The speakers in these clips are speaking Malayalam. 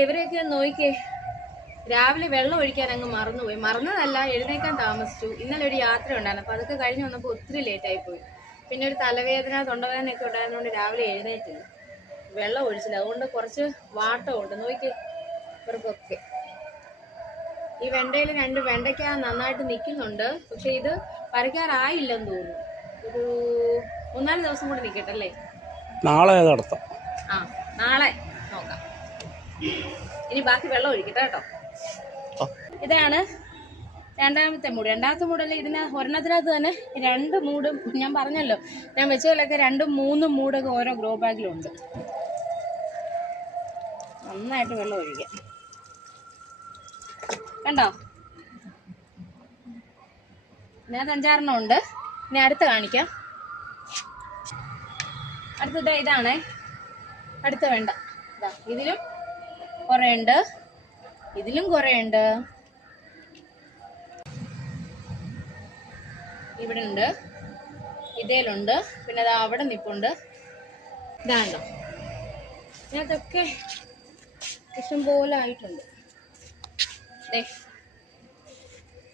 ഇവരെയൊക്കെ നോക്കിക്കേ, രാവിലെ വെള്ളം ഒഴിക്കാൻ അങ്ങ് മറന്നുപോയി. മറന്നതല്ല, എഴുന്നേക്കാൻ താമസിച്ചു. ഇന്നലെ ഒരു യാത്ര ഉണ്ടായിരുന്നു, അപ്പോൾ അതൊക്കെ കഴിഞ്ഞ് വന്നപ്പോൾ ഒത്തിരി ലേറ്റായിപ്പോയി. പിന്നെ ഒരു തലവേദന, തൊണ്ടവേദനയൊക്കെ ഉണ്ടായിരുന്നതുകൊണ്ട് രാവിലെ എഴുന്നേറ്റില്ല, വെള്ളം ഒഴിച്ചില്ല. അതുകൊണ്ട് കുറച്ച് വാട്ടമുണ്ട് നോക്കിക്കേ ഇവർക്കൊക്കെ. ഈ വെണ്ടയിൽ 2 വെണ്ടയ്ക്ക നന്നായിട്ട് നിൽക്കുന്നുണ്ട്, പക്ഷെ ഇത് പറിക്കാറായില്ലെന്ന് തോന്നുന്നു. ഒരു 3-4 ദിവസം കൂടി നിൽക്കട്ടെ അല്ലേ? നാളെ നടത്താം. ആ, നാളെ നോക്കാം. ഇനി ബാക്കി വെള്ളം ഒഴിക്കട്ടെ കേട്ടോ. ഇതാണ് രണ്ടാമത്തെ മൂട്. രണ്ടാമത്തെ മൂടല്ലേ, ഒരെണ്ണത്തിനകത്ത് തന്നെ 2 മൂടും. ഞാൻ പറഞ്ഞല്ലോ, ഞാൻ വെച്ചതിലൊക്കെ 2-3 മൂടൊക്കെ ഓരോ ഗ്രോ ബാഗിലുണ്ട്. നന്നായിട്ട് വെള്ളം ഒഴിക്കാം. കണ്ടോ, ഇതിനകത്ത് 5-6 ഉണ്ട്. ഇനി അടുത്ത് കാണിക്കാം. അടുത്തത് ഇതാണേ, അടുത്ത വേണ്ട. ഇതിലും കുറേ ഉണ്ട്, ഇതിലും കുറേ ഉണ്ട്, ഇവിടെ ഉണ്ട്, ഇതേലുണ്ട്, പിന്നെ അതാ അവിടെ നിൽപ്പുണ്ട്. ഇതാണല്ലോ, ഇതിനകത്തൊക്കെ ഇഷ്ടംപോലെ ആയിട്ടുണ്ട്.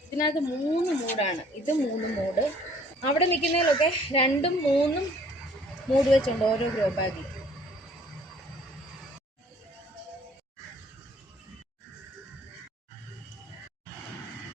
ഇതിനകത്ത് 3 മൂടാണ്. ഇത് 3 മൂട്. അവിടെ നിൽക്കുന്നതിലൊക്കെ 2-3 മൂട് വെച്ചുണ്ട് ഓരോ ഗ്രോ ബാഗിൽ.